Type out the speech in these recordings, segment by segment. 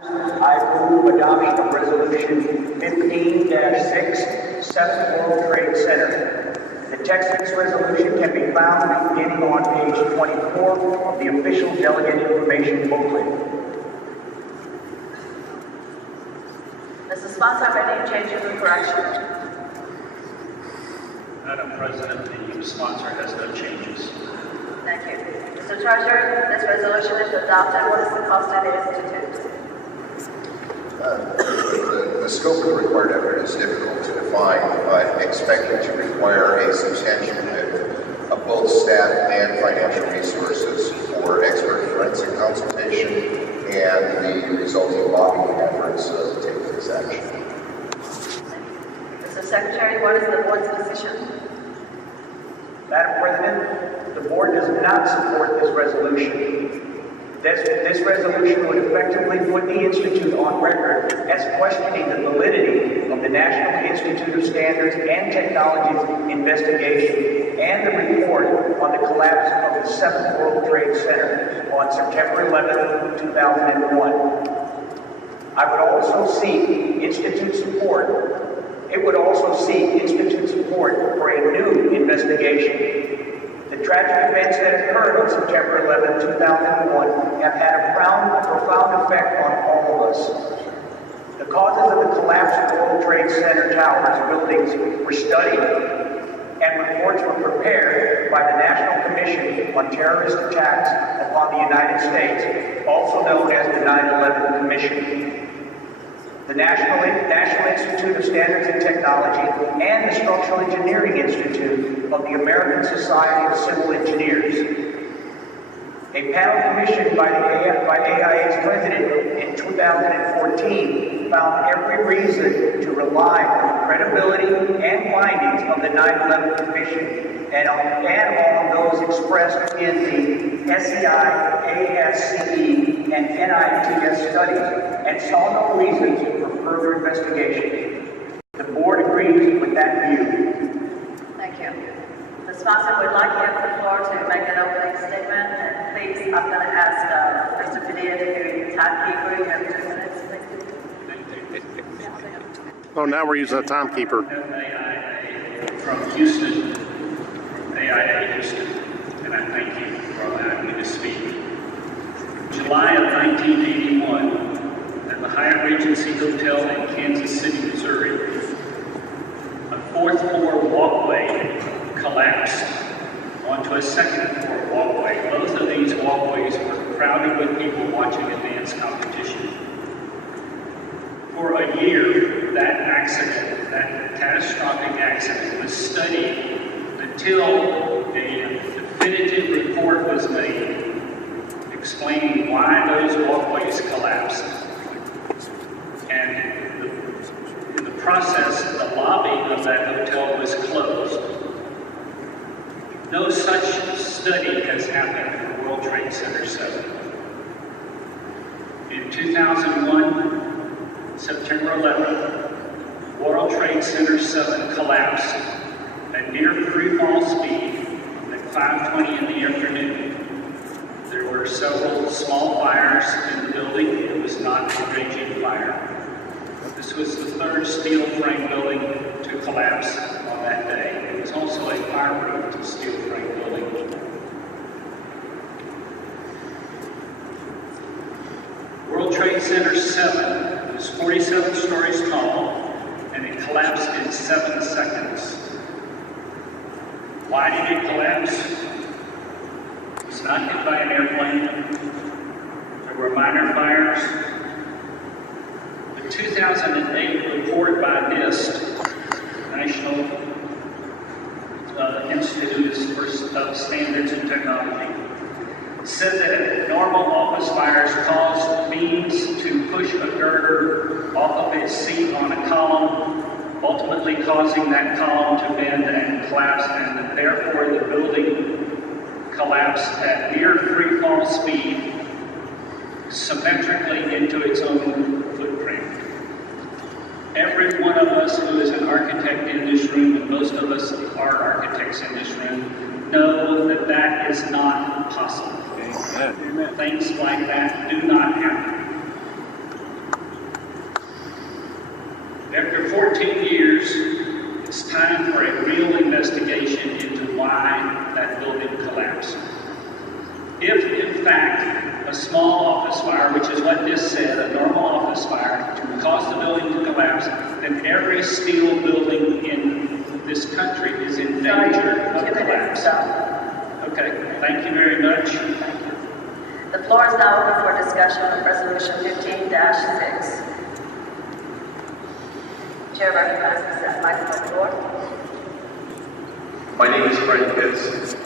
I move adoption of Resolution 15-6, 7th World Trade Center. The text of this resolution can be found beginning on page 24 of the official delegate information booklet. Mr. Sponsor, have any changes or corrections? Madam President, the sponsor has no changes. Thank you. Mr. Treasurer, this resolution is adopted. What is the cost of the institute? The scope of the required effort is difficult to define, but expected to require a substantial commitment of both staff and financial resources for expert forensic consultation and the resulting lobbying efforts to take this action. Mr. Secretary, what is the board's position? Madam President, the board does not support this resolution. This resolution would effectively put the Institute on record as questioning the validity of the National Institute of Standards and Technology's investigation and the report on the collapse of the 7th World Trade Center on September 11, 2001. I would also seek Institute support. It would also seek Institute support for a new investigation. The tragic events that occurred on September 11, 2001 have had a profound effect on all of us. The causes of the collapse of the World Trade Center towers buildings were studied, and reports were prepared by the National Commission on Terrorist Attacks upon the United States, also known as the 9/11 Commission. The National Institute of Standards and Technology and the Structural Engineering Institute of the American Society of Civil Engineers. A panel commissioned by AIA's president in 2014 found every reason to rely on the credibility and findings of the 9/11 Commission and on those expressed in the SEI, ASCE, and NITS studies, and saw no reasons for further investigation. The board agrees with that view. Thank you. The sponsor would like you have the floor to make an opening statement. And please, I'm going to ask Mr. Padilla to do the timekeeper. You have 2 minutes, please. Oh, now we're using a timekeeper. AIA from Houston, AIA Houston, and I thank you for allowing me to speak. July of 1981, at the Hyatt Regency Hotel in Kansas City, Missouri, a 4th floor walkway collapsed onto a 2nd floor walkway. Both of these walkways were crowded with people watching a dance competition. For a year, that accident, that catastrophic accident, was studied until a definitive report was made explaining why those walkways collapsed. And in the process, the lobby of that hotel was closed. No such study has happened for World Trade Center 7. In 2001, September 11th, World Trade Center 7 collapsed at near freefall speed at 5:20 in the afternoon. There were several small fires in the building. It was not a raging fire. This was the 3rd steel frame building to collapse on that day. It was also a fire-proofed steel frame building. World Trade Center 7 was 47 stories tall, and it collapsed in 7 seconds. Why did it collapse? It was not hit by an airplane. There were minor fires. The 2008 report by NIST, National Institute of Standards and Technology, said that normal office fires caused beams to push a girder off of its seat on a column, ultimately causing that column to bend and collapse, and that therefore the building collapsed at near free fall speed, symmetrically into its own footprint. Every one of us who is an architect in this room, and most of us are architects in this room, know that that is not possible. Amen. Things like that do not happen. 14 years, it's time for a real investigation into why that building collapsed. If, in fact, a small office fire, which is what this said, a normal office fire, to cause the building to collapse, then every steel building in this country is in danger of collapse. Okay, thank you very much. The floor is now open for discussion of Resolution 15-6. Chair recognizes that microphone floor. My name is Frank Pitts.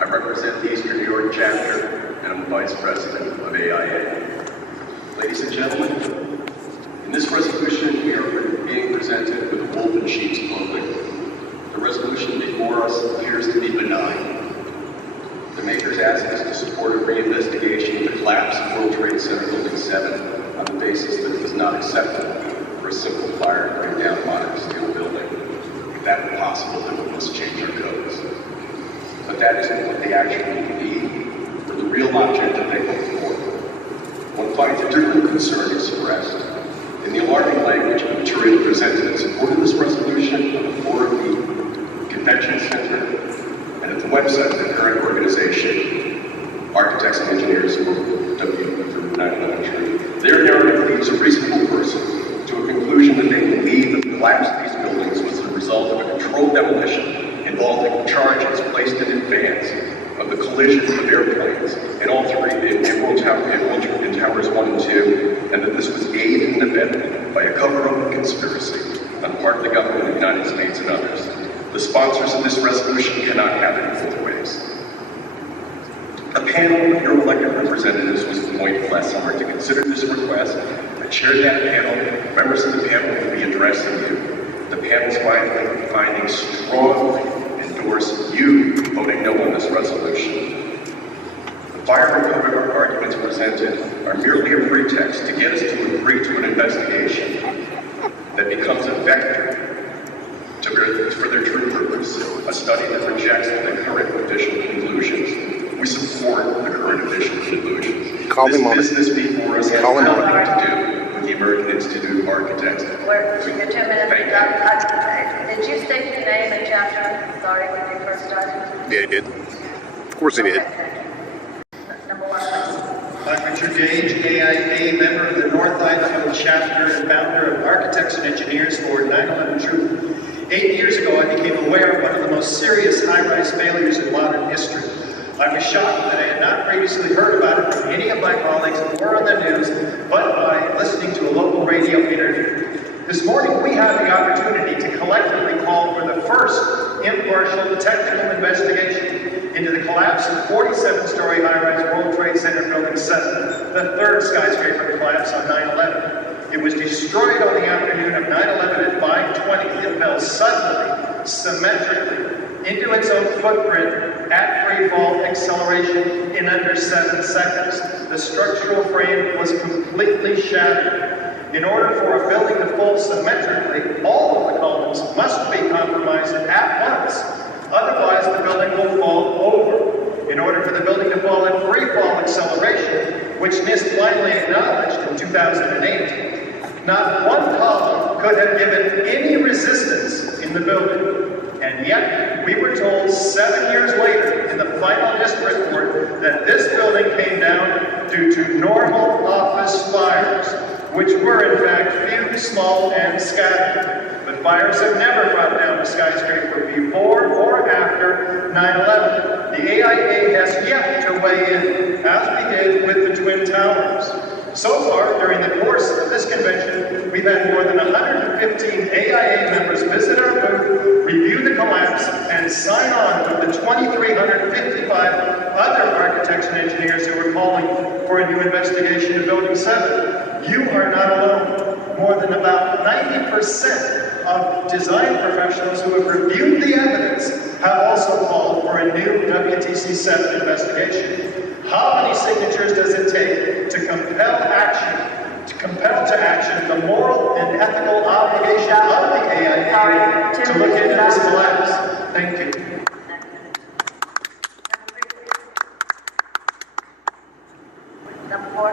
I represent the Eastern New York chapter, and I'm the Vice President of AIA. Ladies and gentlemen, in this resolution, we are being presented with a wolf in sheep's clothing. The resolution before us appears to be benign. The makers ask us to support a reinvestigation of the collapse of World Trade Center Building 7 on the basis that it is not acceptable for a simple fire to bring down a modern steel building. If that were possible, then we must change our codes. But that isn't what they actually need, or the real object that they hope for. One finds a different concern expressed in the alarming language of the material presented in support of this resolution on the floor of the Convention Center and at the website of the current organization, Architects and Engineers for 9/11 Truth. Their narrative leads a reasonable person to a conclusion that they believe that the collapse of these buildings was the result of a controlled demolition involving charges placed in advance of the collision of airplanes in all three, in Towers 1 and 2, and that this was aided and abetted by a cover-up conspiracy on the part of the government of the United States and others. The sponsors of this resolution cannot have it both ways. A panel of your elected representatives was appointed last summer to consider this request. I chaired that panel. Members of the panel will be addressing you. The panel's findings strongly endorse you voting no on this resolution. The fire recovery arguments presented are merely a pretext to get us to agree to an investigation that becomes a vector for their true purpose, a study that rejects the current official conclusions. We support the current official conclusions. Call him on it. This business before us has Call him on nothing to do with the American Institute of Architects. Your 2 minutes is up. Did you state your name and chapter? Sorry, when you first started. Yeah, he did. Of course he did. Okay. Number 1, please. I'm Richard Gage, AIA member of the North Idaho chapter and founder of Architects and Engineers for 9/11 Truth. 8 years ago, I became aware of one of the most serious high-rise failures in modern history. I was shocked that I had not previously heard about it from any of my colleagues or on the news, but by listening to a local radio interview. This morning, we have the opportunity to collectively call for the first impartial technical investigation into the collapse of 47-story high-rise World Trade Center Building 7, the third skyscraper collapse on 9/11. It was destroyed on the afternoon of 9/11 at 5:20. It fell suddenly, symmetrically, into its own footprint at free fall acceleration in under 7 seconds. The structural frame was completely shattered. In order for a building to fall symmetrically, all of the columns must be compromised at once. Otherwise, the building will fall over. In order for the building to fall at free fall acceleration, which NIST finally acknowledged in 2008, not one column could have given any resistance in the building. And yet, we were told 7 years later in the final NIST report that this building came down due to normal office fires, which were in fact few, small, and scattered. But fires have never brought down a skyscraper before or after 9/11. The AIA has yet to weigh in, as we did with the Twin Towers. So far, during the course of this convention, we've had more than 115 AIA members visit our booth, review the collapse, and sign on with the 2,355 other architects and engineers who are calling for a new investigation of Building 7. You are not alone. More than about 90% of design professionals who have reviewed the evidence have also called for a new WTC 7 investigation. How many signatures does it take to compel to action the moral and ethical obligation of the AIA to look into this collapse? Thank you. Number 4.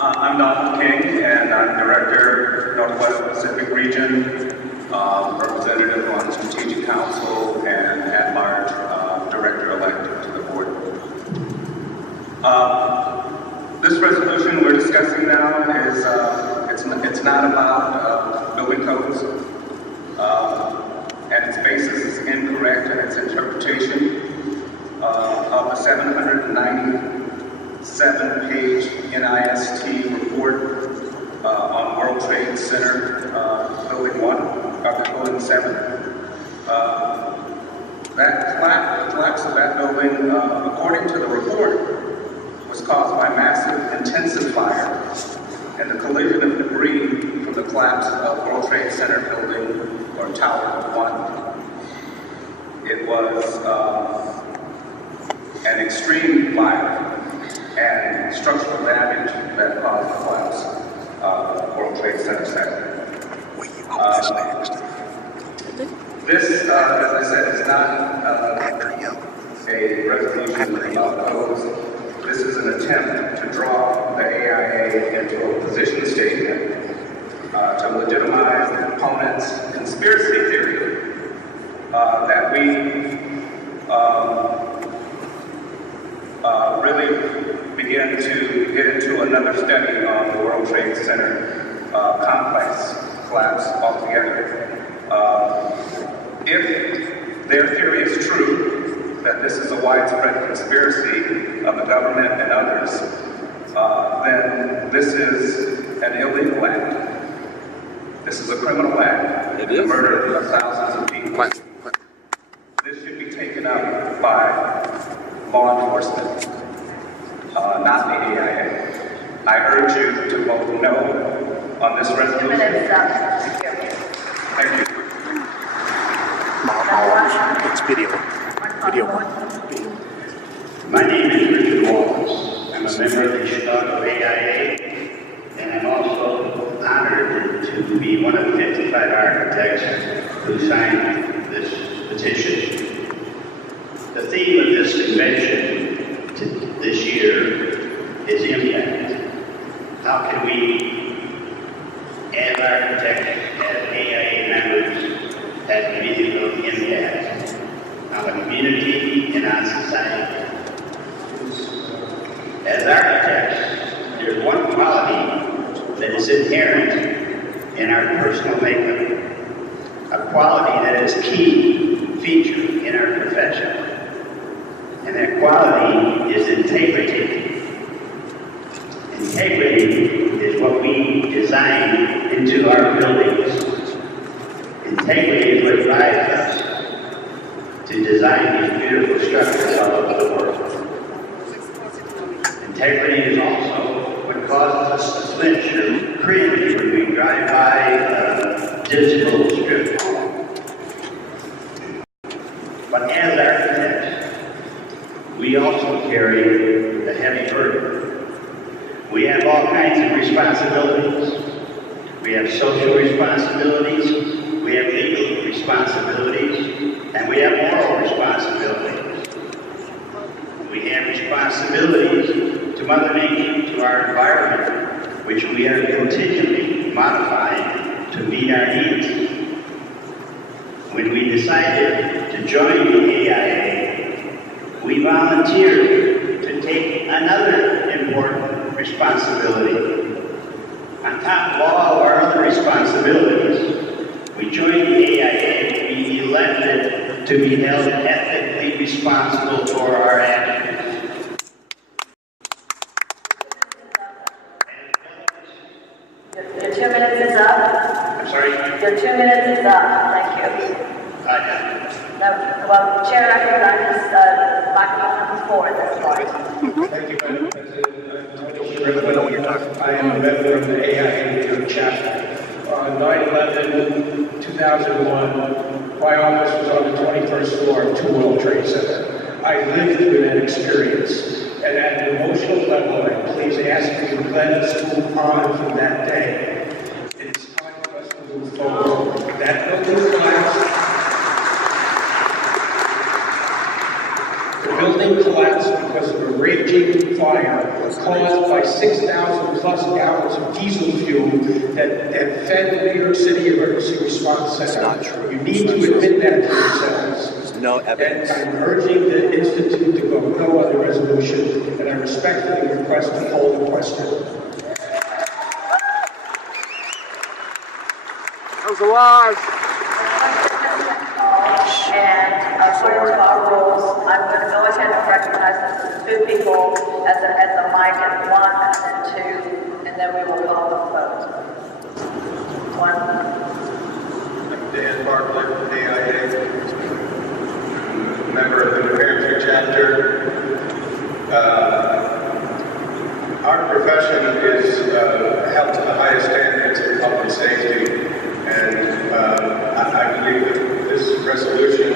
I'm Donald King, and I'm Director of Northwest Pacific region, representative on the Strategic Council, and at-large director-elect to the board. This resolution we're discussing now is it's not about building codes, and its basis is incorrect in its interpretation of the 797-page NIST report on World Trade Center Building 7. That collapse of that building, according to the report, was caused by massive intensive fire and the collision of debris from the collapse of World Trade Center Building, or Tower 1. It was an extreme fire and structural damage that caused the collapse of World Trade Center sector. This, as I said, is not a resolution about codes. This is an attempt to draw the AIA into a position statement to legitimize the opponent's conspiracy theory that we really begin to get into another study on the World Trade Center complex collapse altogether. If their theory is true, that this is a widespread conspiracy of the government and others, then this is an illegal act. This is a criminal act. It is. The murder of thousands of people. This should be taken up by law enforcement, not the AIA. I urge you to vote no on this resolution. 2 minutes up. Thank you. It's video. My name is Richard Wallace. I'm a member of the Chicago AIA, and I'm also honored to be one of the 55 architects who signed this petition. The theme of this convention this year is impact. How can we, as architects, as AIA members, have meaningful impact on the community and on society? As architects, there's one quality that is inherent in our personal makeup, a quality that is key feature in our profession, and that quality is integrity. Integrity is what we design into our buildings. Integrity is what drives us to design these beautiful structures all over the world. Integrity is also what causes us to flinch or cringe when we drive by a digital strip mall. But as architects, we also carry the heavy burden. We have all kinds of responsibilities. We have social responsibilities, we have legal responsibilities, and we have moral responsibilities. We have responsibilities to Mother Nature, to our environment, which we are continually modifying to meet our needs. When we decided to join the AIA, we volunteered to take another important responsibility. On top of all our other responsibilities, we joined the AIA to be elected to be held ethically responsible for our actions. Your 2 minutes is up. I'm sorry? Your 2 minutes is up. Thank you. No, well, Chair recognizes microphone number 4 at this point. Thank you, Madam President. I am a member of the AIA chapter. On 9/11/2001, my office was on the 21st floor of 2 World Trade Center. I lived through that experience, and at an emotional level, I please ask you to let us move on from that day. It's time for us to move forward. That building collapsed. The building building collapsed because of a raging fire caused by 6,000 plus gallons of diesel fuel that fed the New York City Emergency Response Center. It's not true. You need to admit that to yourselves. There's no evidence. And I'm urging the Institute to go no other resolution, and I respectfully request to hold the question. That was a lie. And according to our rules, I'm going to go ahead and recognize two people as a mic at 1 and 2, and then we will call the vote. 1. I'm Dan Bartlett from AIA, member of the New Hampshire chapter. Our profession is held to the highest standards of public safety, and I believe that this resolution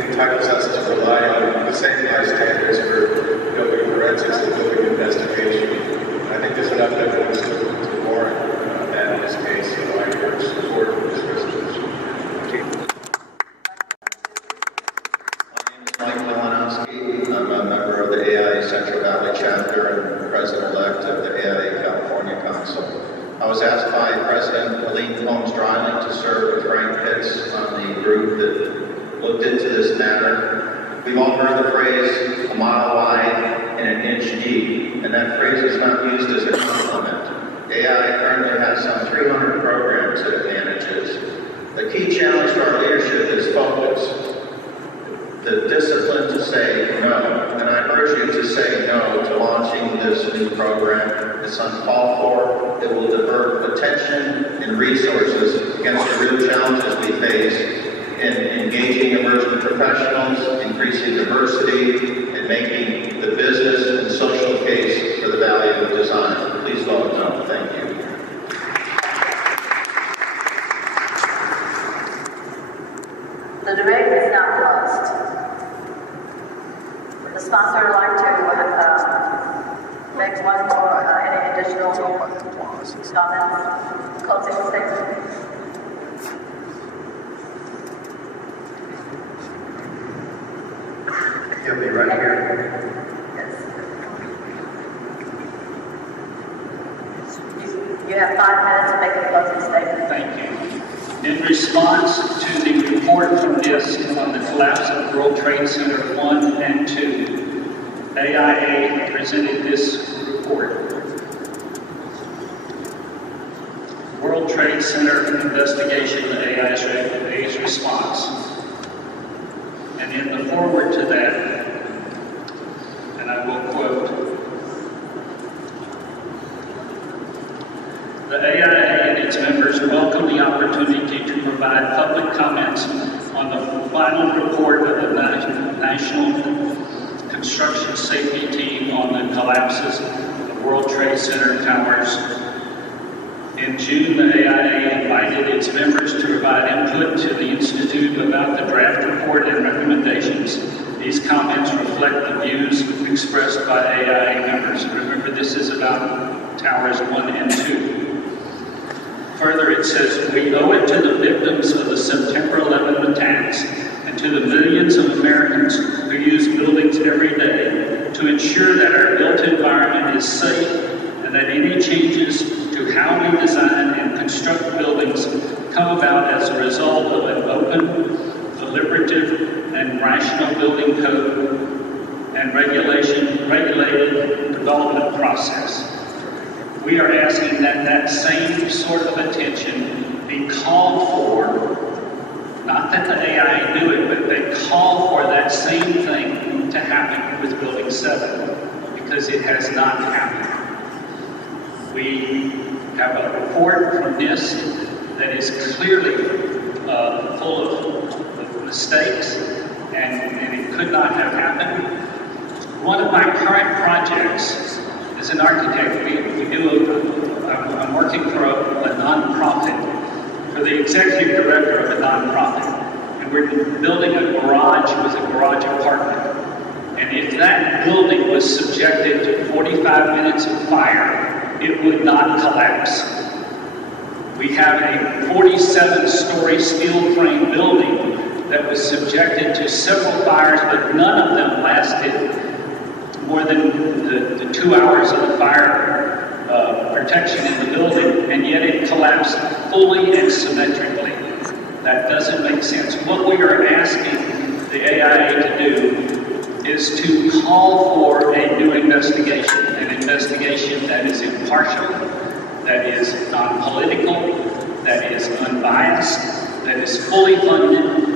entitles us to rely on the same high standards for building forensics and building investigation. I think there's enough evidence to warrant that in this case, so I urge support of this resolution. My name is Mike Malinowski. I'm a member of the AIA Central Valley chapter and president-elect of the AIA California Council. I was asked by President Helene Combs-Dryling to serve with Frank Pitts on the group that looked into this matter. We've all heard the phrase, a mile wide and an inch deep, and that phrase is not used as a compliment. AIA currently has some 300 programs that it manages. The key challenge for our leadership is focus, the discipline to say no, and I urge you to say no to launching this new program. It's uncalled for. It will divert attention and resources against the real challenges we face in engaging emerging professionals, increasing diversity, and making the business and social case for the value of design. Please vote no. Thank you. The debate is now closed. Would the sponsor would like to make one more, any additional comments, closing statement? He'll be right here. You have 5 minutes to make a closing statement. Thank you. In response to the report from NIST on the collapse of World Trade Center 1 and 2, AIA presented this report. World Trade Center investigation, the AIA's response. And in the foreword to that, and I will quote, the AIA and its members welcome the opportunity to provide public comments on the final report of the National Construction Safety Team on the collapses of World Trade Center towers. In June, the AIA invited its members to provide input to the Institute about the draft report and recommendations. These comments reflect the views expressed by AIA members. Remember, this is about towers 1 and 2. Further, it says, we owe it to the victims of the September 11 attacks and to the millions of Americans who use buildings every day to ensure that our built environment is safe and that any changes to how we design and construct buildings come about as a result of an open, deliberative, and rational building code and regulated development process. We are asking that that same sort of attention be called for, not that the AIA do it, but they call for that same thing to happen with Building 7, because it has not happened. We have a report from NIST that is clearly full of mistakes, and it could not have happened. One of my current projects as an architect, I'm working for a nonprofit, for the executive director of a nonprofit, and we're building a garage with a garage apartment. And if that building was subjected to 45 minutes of fire, it would not collapse. We have a 47-story steel frame building that was subjected to several fires, but none of them lasted more than the 2 hours of the fire protection in the building, and yet it collapsed fully and symmetrically. That doesn't make sense. What we are asking the AIA to do is to call for a new investigation, an investigation that is impartial, that is non-political, that is unbiased, that is fully funded,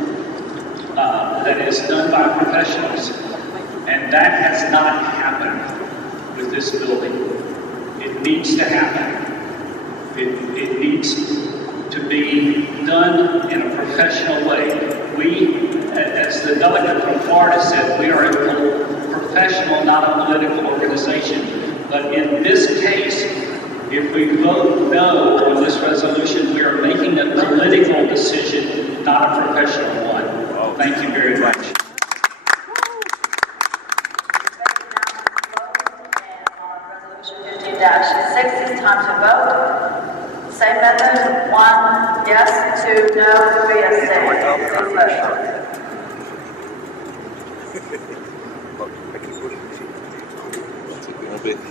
that is done by professionals. And that has not happened with this building. It needs to happen. It needs to be done in a professional way. We, as the delegate from Florida said, we are a professional, not a political organization. But in this case, if we vote no on this resolution, we are making a political decision, not a professional one. Thank you very much. Resolution 15-6, it's time to vote. Same method, 1 yes, 2 no, 3 abstain. Please vote.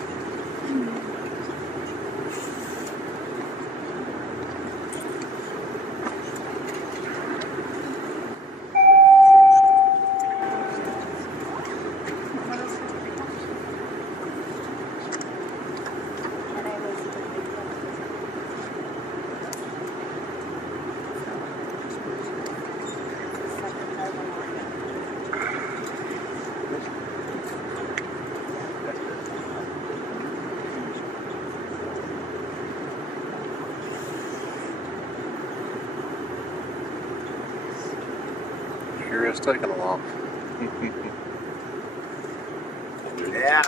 Sure is taking a while. Yeah.